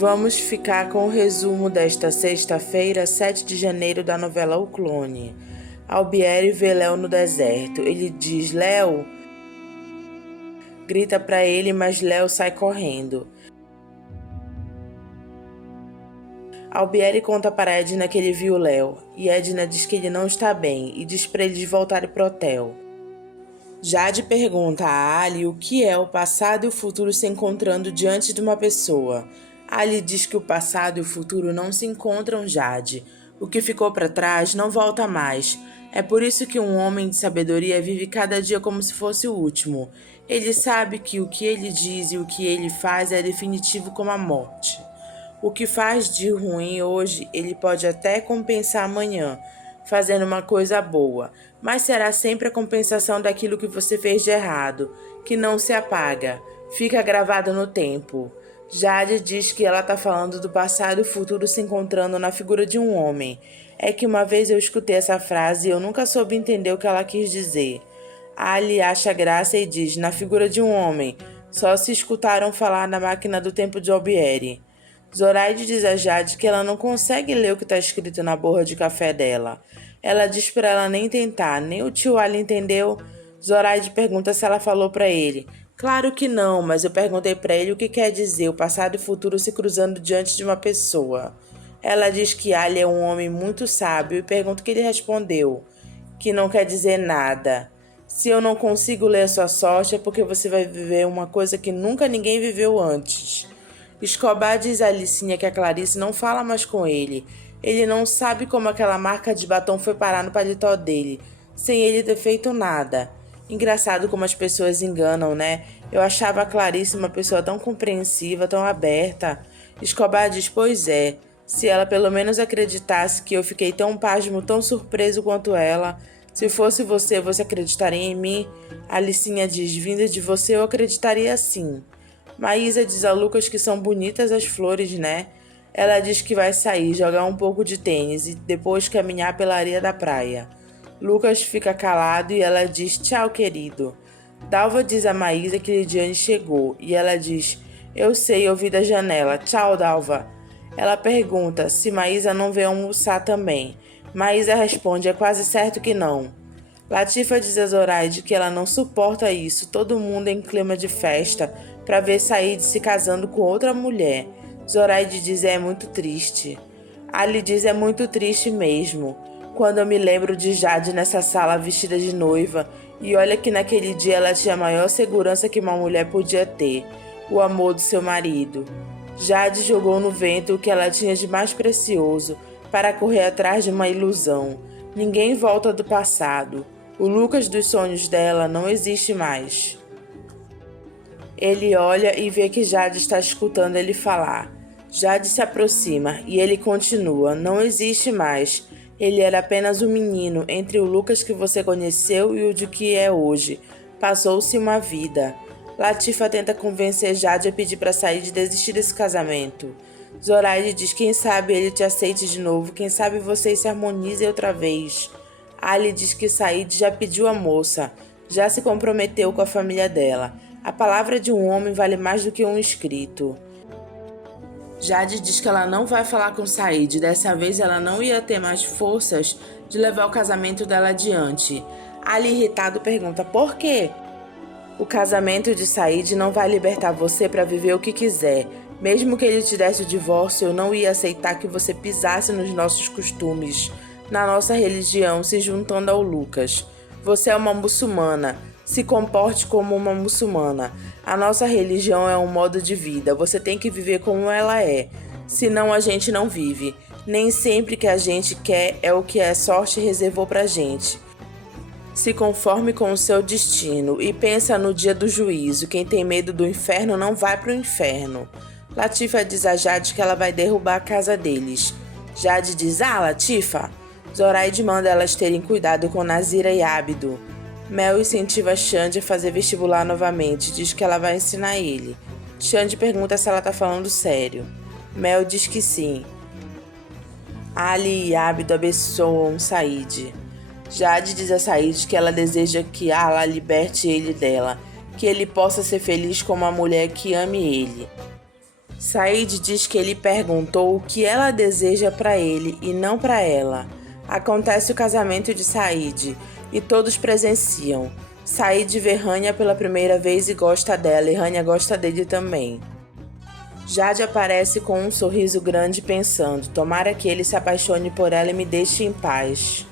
Vamos ficar com o resumo desta sexta-feira, 7 de janeiro, da novela O Clone. Albieri vê Léo no deserto. Ele diz: Léo! Grita para ele, mas Léo sai correndo. Albieri conta para Edna que ele viu Léo, e Edna diz que ele não está bem e diz para eles voltarem pro hotel. Jade pergunta a Ali o que é o passado e o futuro se encontrando diante de uma pessoa. Ali diz que o passado e o futuro não se encontram, Jade. O que ficou para trás não volta mais. É por isso que um homem de sabedoria vive cada dia como se fosse o último. Ele sabe que o que ele diz e o que ele faz é definitivo como a morte. O que faz de ruim hoje, ele pode até compensar amanhã, fazendo uma coisa boa, mas será sempre a compensação daquilo que você fez de errado, que não se apaga, fica gravado no tempo. Jade diz que ela está falando do passado e o futuro se encontrando na figura de um homem. É que uma vez eu escutei essa frase e eu nunca soube entender o que ela quis dizer. Ali acha graça e diz, na figura de um homem, só se escutaram falar na máquina do tempo de Albieri. Zoraide diz a Jade que ela não consegue ler o que está escrito na borra de café dela. Ela diz para ela nem tentar, nem o tio Ali entendeu. Zoraide pergunta se ela falou para ele. Claro que não, mas eu perguntei para ele o que quer dizer o passado e o futuro se cruzando diante de uma pessoa. Ela diz que Ali é um homem muito sábio e pergunta o que ele respondeu. Que não quer dizer nada. Se eu não consigo ler a sua sorte é porque você vai viver uma coisa que nunca ninguém viveu antes. Escobar diz a Alicinha que a Clarice não fala mais com ele. Ele não sabe como aquela marca de batom foi parar no paletó dele, sem ele ter feito nada. Engraçado como as pessoas enganam, né? Eu achava a Clarice uma pessoa tão compreensiva, tão aberta. Escobar diz, pois é. Se ela pelo menos acreditasse que eu fiquei tão pasmo, tão surpreso quanto ela. Se fosse você, você acreditaria em mim? Alicinha diz, vinda de você eu acreditaria sim. Maísa diz a Lucas que são bonitas as flores, né? Ela diz que vai sair, jogar um pouco de tênis e depois caminhar pela areia da praia. Lucas fica calado e ela diz tchau, querido. Dalva diz a Maísa que Lidiane chegou e ela diz, eu sei, ouvi da janela. Tchau, Dalva. Ela pergunta se Maísa não veio almoçar também. Maísa responde, é quase certo que não. Latifa diz a Zoraide que ela não suporta isso, todo mundo em clima de festa, para ver Said se casando com outra mulher. Zoraide diz é muito triste. Ali diz é muito triste mesmo. Quando eu me lembro de Jade nessa sala vestida de noiva, e olha que naquele dia ela tinha a maior segurança que uma mulher podia ter, o amor do seu marido. Jade jogou no vento o que ela tinha de mais precioso, para correr atrás de uma ilusão. Ninguém volta do passado. O Lucas dos sonhos dela não existe mais. Ele olha e vê que Jade está escutando ele falar. Jade se aproxima e ele continua. Não existe mais. Ele era apenas um menino entre o Lucas que você conheceu e o de que é hoje. Passou-se uma vida. Latifa tenta convencer Jade a pedir para sair de desistir desse casamento. Zoraide diz quem sabe ele te aceite de novo, quem sabe vocês se harmonizem outra vez. Ali diz que Said já pediu a moça, já se comprometeu com a família dela. A palavra de um homem vale mais do que um escrito. Jade diz que ela não vai falar com Said, dessa vez ela não ia ter mais forças de levar o casamento dela adiante. Ali, irritado, pergunta por quê? O casamento de Said não vai libertar você para viver o que quiser. Mesmo que ele te desse o divórcio, eu não ia aceitar que você pisasse nos nossos costumes, na nossa religião, se juntando ao Lucas. Você é uma muçulmana. Se comporte como uma muçulmana. A nossa religião é um modo de vida. Você tem que viver como ela é. Senão a gente não vive. Nem sempre que a gente quer é o que a sorte reservou pra gente. Se conforme com o seu destino e pensa no dia do juízo. Quem tem medo do inferno não vai pro inferno. Latifa diz a Jade que ela vai derrubar a casa deles. Jade diz, Latifa. Zoraide manda elas terem cuidado com Nazira e Ábido. Mel incentiva Xande a fazer vestibular novamente, diz que ela vai ensinar ele. Xande pergunta se ela tá falando sério. Mel diz que sim. Ali e Ábido abençoam Said. Jade diz a Said que ela deseja que Allah liberte ele dela, que ele possa ser feliz com uma mulher que ame ele. Said diz que ele perguntou o que ela deseja para ele e não para ela. Acontece o casamento de Said e todos presenciam. Said vê Rania pela primeira vez e gosta dela, e Rania gosta dele também. Jade aparece com um sorriso grande pensando, tomara que ele se apaixone por ela e me deixe em paz.